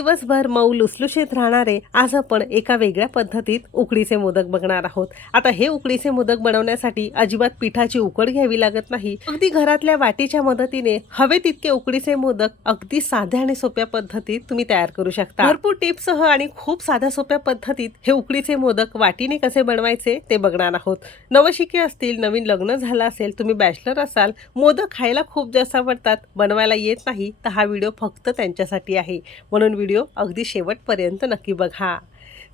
दिवसभर मऊ लुसलुशीत राहणारे आज आपण एका वेगळ्या पद्धतीत उकडीचे मोदक बघणार आहोत. आता हे उकडीचे मोदक बनवण्यासाठी अजिबात पिठाची उकड घ्यावी लागत नाही. अगदी घरातल्या वाटीच्या मदतीने हवे तितके उकडीचे मोदक अगदी साध्या आणि सोप्या पद्धतीत तुम्ही तयार करू शकता. भरपूर टिप्ससह आणि खूप साध्या सोप्या पद्धतीत हे उकडीचे मोदक वाटीने कसे बनवायचे ते बघणार आहोत. नवशिके असतील नवीन लग्न झालं असेल तुम्ही बॅचलर असाल मोदक खायला खूप जास्त आवडतात बनवायला येत नाही तर हा व्हिडिओ फक्त त्यांच्यासाठी आहे. म्हणून व्हिडिओ अगदी शेवटपर्यंत नक्की बघा.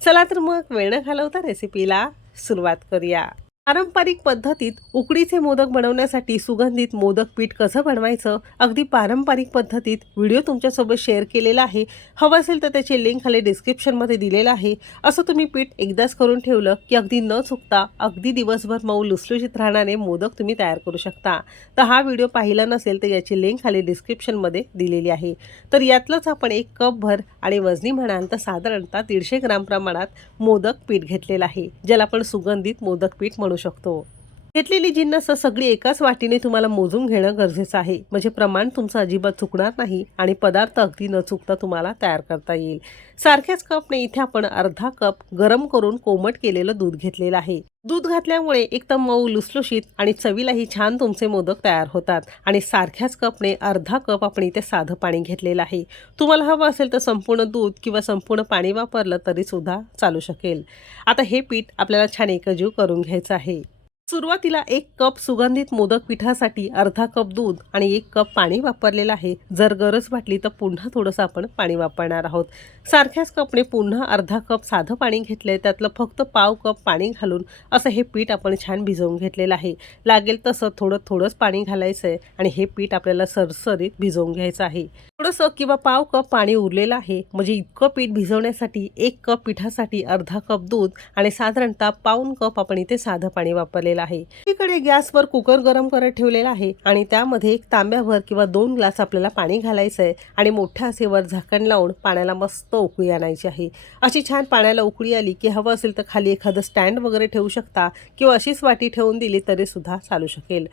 चला तर मग वेळ घालवता रेसिपीला सुरुवात करूया. पारंपरिक पद्धतीत उकडीचे मोदक बनवण्यासाठी सुगंधित मोदक पीठ कसं बनवायचं अगदी पारंपरिक पद्धतीत व्हिडिओ तुमच्यासोबत शेअर केलेला आहे. हवं असेल तर त्याची लिंक खाली डिस्क्रिप्शनमध्ये दिलेलं आहे. असं तुम्ही पीठ एकदाच करून ठेवलं की अगदी न चुकता अगदी दिवसभर मऊ लुसलुशीत राहणारे मोदक तुम्ही तयार करू शकता. तर हा व्हिडिओ पाहिला नसेल तर याची लिंक खाली डिस्क्रिप्शनमध्ये दिलेली आहे. तर यातलंच आपण एक कप भर आणि वजनी म्हणाल तर साधारणतः दीडशे ग्राम प्रमाणात मोदक पीठ घेतलेलं आहे ज्याला आपण सुगंधित मोदक पीठ म्हणून शकतो. घेतलेली जिन्नस सगळी एकाच वाटीने तुम्हाला मोजून घेणं गरजेचं आहे. म्हणजे प्रमाण तुमचं अजिबात चुकणार नाही आणि पदार्थ अगदी न चुकता तुम्हाला तयार करता येईल. सारख्याच कपने इथे आपण अर्धा कप गरम करून कोमट केलेलं दूध घेतलेलं आहे. दूध घातल्यामुळे एकदम मऊ लुसलुशीत आणि चवीलाही छान तुमचे मोदक तयार होतात. आणि सारख्याच कपने अर्धा कप आपण इथे साधं पाणी घेतलेलं आहे. तुम्हाला हवं असेल तर संपूर्ण दूध किंवा संपूर्ण पाणी वापरलं तरीसुद्धा चालू शकेल. आता हे पीठ आपल्याला छान एकजीव करून घ्यायचं आहे. सुरुवातीला एक कप सुगंधित मोदक पिठासाठी अर्धा कप दूध आणि एक कप पाणी वापरलेलं आहे. जर गरज वाटली तर पुन्हा थोडंसं आपण पाणी वापरणार आहोत. सारख्याच कपने पुन्हा अर्धा कप साधं पाणी घेतलं आहे त्यातलं फक्त पाव कप पाणी घालून असं हे पीठ आपण छान भिजवून घेतलेलं आहे. लागेल तसं थोडं थोडंच पाणी घालायचं आहे आणि हे पीठ आपल्याला सरसरीत भिजवून घ्यायचं आहे. थोडंसं किंवा पाव कप पाणी उरलेलं आहे. म्हणजे इतकं पीठ भिजवण्यासाठी एक कप पिठासाठी अर्धा कप दूध आणि साधारणतः पाऊन कप आपण इथे साधं पाणी वापरलेलं आहे. एकीकडे गॅसवर कुकर गरम करत ठेवलेला आहे आणि त्यामध्ये एक तांब्याभर किंवा दोन ग्लास आपल्याला पाणी घालायचं आहे आणि मोठ्या असेवर झाकण लावून पाण्याला मस्त उकळी आणायची आहे. अशी छान पाण्याला उकळी आली की हवं असेल तर खाली एखादं स्टँड वगैरे ठेवू शकता किंवा अशीच वाटी ठेवून दिली तरी सुद्धा चालू शकेल.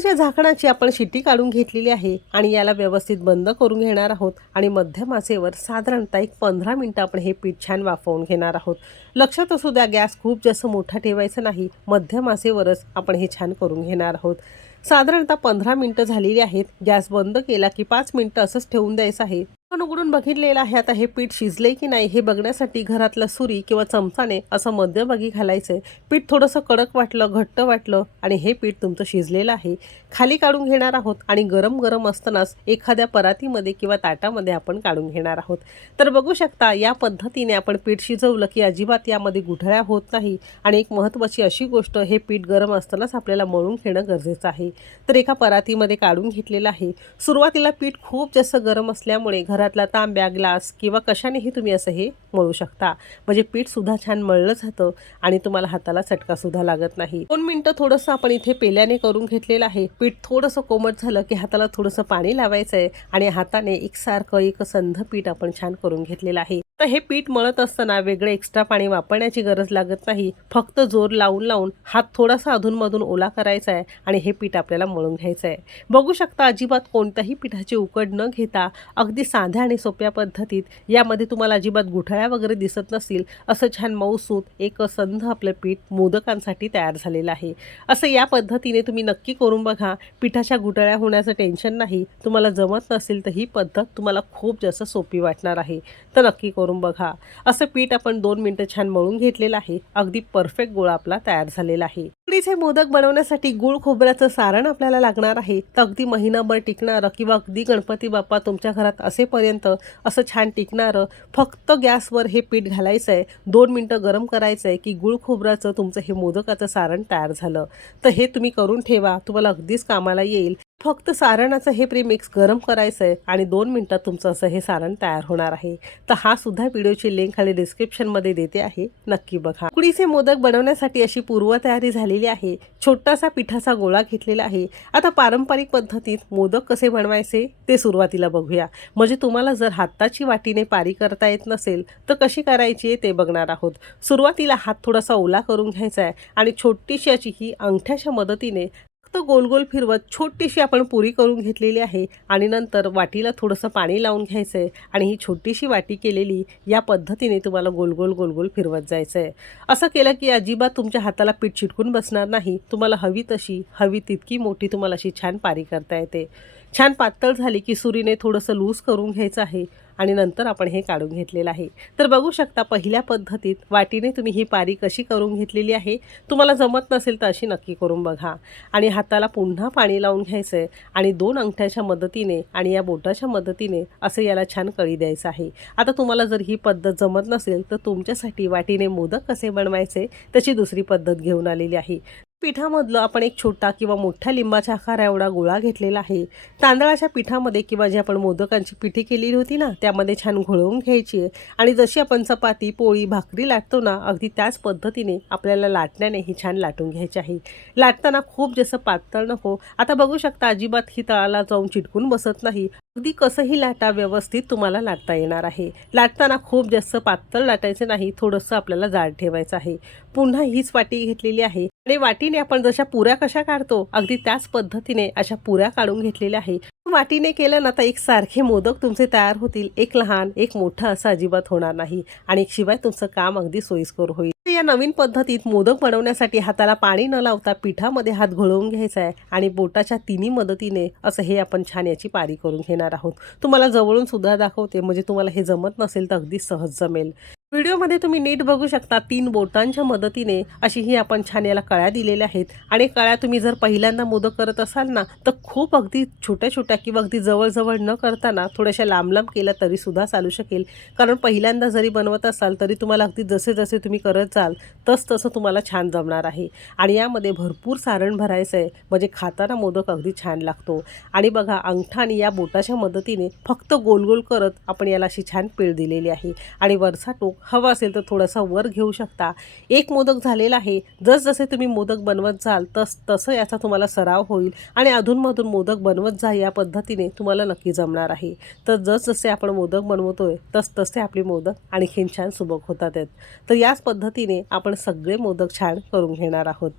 कुकरच्या झाकणाची आपण शिट्टी काढून घेतलेली आहे आणि याला व्यवस्थित बंद करून घेणार आहोत. आणि मध्यम आचेवर साधारणतः एक पंधरा मिनटं आपण हे पीठ छान वाफवून घेणार आहोत. लक्षात असू द्या गॅस खूप जास्त मोठा ठेवायचा नाही. मध्यम आचेवरच आपण हे छान करून घेणार आहोत. साधारणतः पंधरा मिनटं झालेली आहेत. गॅस बंद केला की पाच मिनटं असंच ठेवून द्यायचं आहे. पण उघडून बघितलेलं आहे. आता हे पीठ शिजले की नाही हे बघण्यासाठी घरातला सुरी किंवा चमचाने असं मध्यभागी घालायचं. आहे पीठ थोडंसं कडक वाटलं घट्ट वाटलं आणि हे पीठ तुमचं शिजलेलं आहे. खाली काढून घेणार आहोत आणि गरम गरम असतानाच एखाद्या परातीमध्ये किंवा ताटामध्ये आपण काढून घेणार आहोत. तर बघू शकता या पद्धतीने आपण पीठ शिजवलं की अजिबात यामध्ये गुठळ्या होत नाही. आणि एक महत्त्वाची अशी गोष्ट हे पीठ गरम असतानाच आपल्याला मळून घेणं गरजेचं आहे. तर एका परातीमध्ये काढून घेतलेलं आहे. सुरुवातीला पीठ खूप जास्त गरम असल्यामुळे घर घरातला तांब्या ग्लास किंवा कशानेही तुम्ही असं हे मळू शकता. म्हणजे पीठसुद्धा छान मळलं जातं आणि तुम्हाला हाताला चटकासुद्धा लागत नाही. दोन मिनटं थोडंसं आपण इथे पेल्याने करून घेतलेलं आहे. पीठ थोडंसं कोमट झालं की हाताला थोडंसं पाणी लावायचं आहे आणि हाताने एकसारखं एक संध पीठ आपण छान करून घेतलेलं आहे. तर हे पीठ मळत असताना वेगळे एक्स्ट्रा पाणी वापरण्याची गरज लागत नाही. फक्त जोर लावून लावून हात थोडासा अधूनमधून ओला करायचा आहे आणि हे पीठ आपल्याला मळून घ्यायचं आहे. बघू शकता अजिबात कोणत्याही पिठाची उकड न घेता अगदी साध्या आणि सोप्या पद्धतीत यामध्ये तुम्हाला अजिबात गुठळ्या वगैरे दिसत नसतील असं छान मऊसूत एक संध आपलं पीठ मोदकांसाठी तयार झालेलं आहे. असं या पद्धतीने तुम्ही नक्की करून बघा. पिठाच्या गुठळ्या होण्याचं टेन्शन नाही. तुम्हाला जमत नसेल तर ही पद्धत तुम्हाला खूप जास्त सोपी वाटणार आहे. तर नक्की करून बघा. असं पीठ आपण दोन मिनटं छान मळून घेतलेलं आहे. अगदी परफेक्ट गोळा आपला तयार झालेला आहे. उकडीचे मोदक बनवण्यासाठी गुळ खोबऱ्याचं सारण आपल्याला लागणार आहे. तर अगदी महिनाभर टिकणारं किंवा अगदी गणपती बाप्पा तुमच्या घरात असेपर्यंत असं छान टिकणारं फक्त गॅसवर हे पीठ घालायचं आहे दोन मिनटं गरम करायचं आहे की गुळ खोबऱ्याचं तुमचं हे मोदकाचं सारण तयार झालं. तर हे तुम्ही करून ठेवा. तुम्हाला अगदीच कामाला येईल. फक्त सारणाचं हे प्रीमिक्स गरम करायचं आहे आणि दोन मिनटात तुमचं असं हे सारण तयार होणार आहे. तर हा सुद्धा व्हिडिओची लिंक खाली डिस्क्रिप्शनमध्ये देते आहे. नक्की बघा. उकडीचे मोदक बनवण्यासाठी अशी पूर्वतयारी झालेली आहे. छोटासा पिठाचा गोळा घेतलेला आहे. आता पारंपरिक पद्धतीत मोदक कसे बनवायचे ते सुरुवातीला बघूया. म्हणजे तुम्हाला जर हाताची वाटीने पारी करता येत नसेल तर कशी करायची ते बघणार आहोत. सुरुवातीला हात थोडासा ओला करून घ्यायचा आहे आणि छोटीशी अशी ही अंगठ्याच्या मदतीने फक्त गोल गोल फिरवत छोटीशी आपण पुरी करून घेतलेली आहे आणि नंतर वाटीला थोडंसं पाणी लावून घ्यायचं आहे आणि ही छोटीशी वाटी केलेली या पद्धतीने तुम्हाला गोल गोल गोल गोल फिरवत जायचं आहे असं केलं की अजिबात तुमच्या हाताला पीठ चिटकून बसणार नाही. तुम्हाला हवी तशी हवी तितकी मोठी तुम्हाला अशी छान पारी करता येते. छान पातळ झाली की सुरीने थोडंसं लूज करून घ्यायचं आहे. आणि नंतर आपण हे काढून घेतलेलं आहे. तर बघू शकता पहिल्या पद्धतीत वाटीने तुम्ही ही पारी कशी करून घेतलेली आहे. तुम्हाला जमत नसेल तर अशी नक्की करून बघा. आणि हाताला पुन्हा पाणी लावून घ्यायचं आहे आणि दोन अंगठ्याच्या मदतीने आणि या बोटाच्या मदतीने असं याला छान कळी द्यायचं आहे. आता तुम्हाला जर ही पद्धत जमत नसेल तर तुमच्यासाठी वाटीने मोदक कसे बनवायचे त्याची दुसरी पद्धत घेऊन आलेली आहे. पिठामधलं आपण एक छोटा किंवा मोठ्या लिंबाच्या आकारा एवढा गोळा घेतलेला आहे. तांदळाच्या पिठामध्ये किंवा जी आपण मोदकांची पिठी केलेली होती ना त्यामध्ये छान घोळवून घ्यायची आहे. आणि जशी आपण चपाती पोळी भाकरी लाटतो ना अगदी त्याच पद्धतीने आपल्याला लाटण्याने ही छान लाटून घ्यायची आहे. लाटताना खूप जसं पातळ नको. आता बघू शकता अजिबात ही तळाला जाऊन चिटकून बसत नाही. अगदी कसंही लाटा व्यवस्थित तुम्हाला लाटता येणार आहे. लाटताना खूप जास्त पातळ लाटायचं नाही थोडंसं आपल्याला जाड ठेवायचं आहे. पुन्हा हीच वाटी घेतलेली आहे. आणि वाटीने आपण जशा पुऱ्या कशा काढतो अगदी त्याच पद्धतीने अशा पुऱ्या काढून घेतलेल्या आहे. वाटीने केलं ना तर एक सारखे मोदक तुमचे तयार होतील. एक लहान एक मोठं असं अजिबात होणार नाही. आणि शिवाय तुमचं काम अगदी सोयीस्कर होईल. या नवीन पद्धतीत मोदक बनवण्यासाठी हाताला पाणी न लावता पिठामध्ये हात घोळवून घ्यायचा आहे आणि बोटाच्या तिन्ही मदतीने असं हे आपण छान याची पारी करून घेणार आहोत. तुम्हाला जवळून सुद्धा दाखवते म्हणजे तुम्हाला हे जमत नसेल तर अगदी सहज जमेल. व्हिडिओमध्ये तुम्ही नीट बघू शकता तीन बोटांच्या मदतीने अशी ही आपण छान याला कळ्या दिलेल्या आहेत. आणि कळ्या तुम्ही जर पहिल्यांदा मोदक करत असाल ना तर खूप अगदी छोट्या छोट्या किंवा अगदी जवळजवळ न करताना थोड्याशा लांब लांब केल्या तरी सुद्धा चालू शकेल. कारण पहिल्यांदा जरी बनवत असाल तरी तुम्हाला अगदी जसे जसे तुम्ही करत जाल तस तसं तुम्हाला छान जमणार आहे. आणि यामध्ये भरपूर सारण भरायचं आहे म्हणजे खाताना मोदक अगदी छान लागतो. आणि बघा अंगठा आणि या बोटाच्या मदतीने फक्त गोल गोल करत आपण याला अशी छान पीळ दिलेली आहे. आणि वरचा टोक हवं असेल तर थोडासा वर घेऊ शकता. एक मोदक झालेला आहे. जसजसे तुम्ही मोदक बनवत जाल तस तसं याचा तुम्हाला सराव होईल आणि अधूनमधून मोदक बनवत जा या पद्धतीने तुम्हाला नक्की जमणार आहे. तर जसजसे आपण मोदक बनवतोय तस तसे आपले मोदक आणखीन छान सुबक होतात. आहेत तर याच पद्धतीने आपण सगळे मोदक छान करून घेणार आहोत.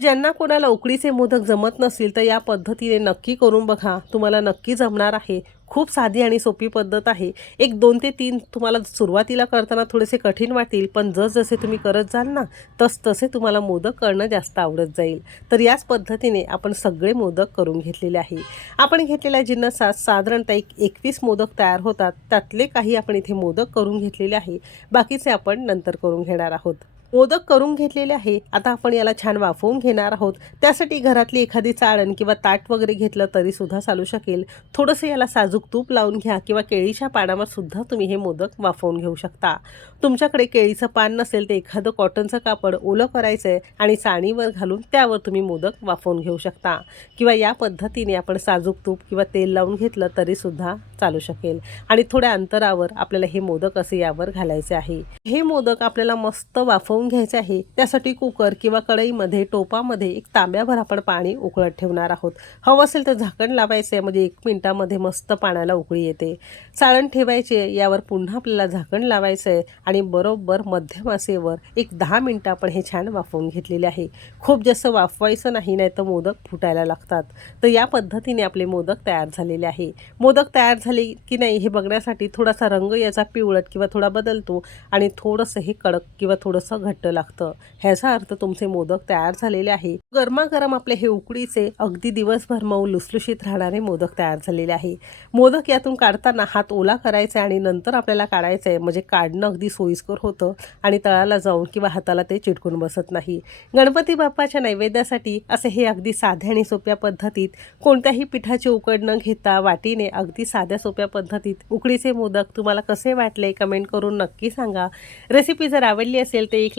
ज्यांना कोणाला उकडीचे मोदक जमत नसतील तर या पद्धतीने नक्की करून बघा. तुम्हाला नक्की जमणार आहे. खूप साधी आणि सोपी पद्धत आहे. एक दोन ते तीन तुम्हाला सुरुवातीला करताना थोडेसे कठीण वाटतील पण जसजसे तुम्ही करत जाल ना तस तसे तुम्हाला मोदक करणं जास्त आवडत जाईल. तर याच पद्धतीने आपण सगळे मोदक करून घेतलेले आहे. आपण घेतलेल्या जिन्नसात साधारणतः एक एकवीस मोदक तयार होतात. त्यातले काही आपण इथे मोदक करून घेतलेले आहे. बाकीचे आपण नंतर करून घेणार आहोत. मोदक करून घेतलेले आहे. आता आपण याला छान वाफवून घेणार आहोत. त्यासाठी घरातली एखादी चाळण किंवा ताट वगैरे घेतलं तरी सुद्धा चालू शकेल. थोडंसं याला साजूक तूप लावून घ्या किंवा केळीच्या पानावर सुद्धा तुम्ही हे मोदक वाफवून घेऊ शकता. तुमच्याकडे केळीचं पान नसेल तर एखादं कॉटनचं कापड ओलं करायचं आहे आणि चाणीवर घालून त्यावर तुम्ही मोदक वाफवून घेऊ शकता. किंवा या पद्धतीने आपण साजूक तूप किंवा तेल लावून घेतलं तरी सुद्धा चालू शकेल. आणि थोड्या अंतरावर आपल्याला हे मोदक असे यावर घालायचे आहे. हे मोदक आपल्याला मस्त वाफवून घ्यायचे आहे. त्यासाठी कुकर किंवा कढईमध्ये टोपामध्ये एक तांब्याभर आपण पाणी उकळत ठेवणार आहोत. हवं असेल तर झाकण लावायचं आहे म्हणजे एक मिनिटामध्ये मस्त पाण्याला उकळी येते. चाळण ठेवायचे यावर पुन्हा आपल्याला झाकण लावायचं आहे आणि बरोबर मध्यम आसेवर एक दहा मिनटं आपण हे छान वाफवून घेतलेले आहे. खूप जास्त वाफवायचं नाही नाही तर मोदक फुटायला लागतात. तर या पद्धतीने आपले मोदक तयार झालेले आहे. मोदक तयार झाले की नाही हे बघण्यासाठी थोडासा रंग याचा पिवळट किंवा थोडा बदलतो आणि थोडंसं हे कडक किंवा थोडंसं घट्ट लागतं. ह्याचा अर्थ तुमचे मोदक तयार झालेले आहे. गरमागरम आपले हे उकडीचे अगदी दिवसभर मऊ लुसलुशीत राहणारे मोदक तयार झालेले आहे. मोदक यातून काढताना हात ओला करायचा आहे आणि नंतर आपल्याला काढायचं आहे म्हणजे काढणं अगदी सोयीस्कर होतं आणि तळाला जाऊन किंवा हाताला ते चिटकून बसत नाही. गणपती बाप्पाच्या नैवेद्यासाठी असे हे अगदी साध्या आणि सोप्या पद्धतीत कोणत्याही पिठाची उकड न घेता वाटीने अगदी साध्या सोप्या पद्धतीत उकडीचे मोदक तुम्हाला कसे वाटले कमेंट करून नक्की सांगा. रेसिपी जर आवडली असेल तर एक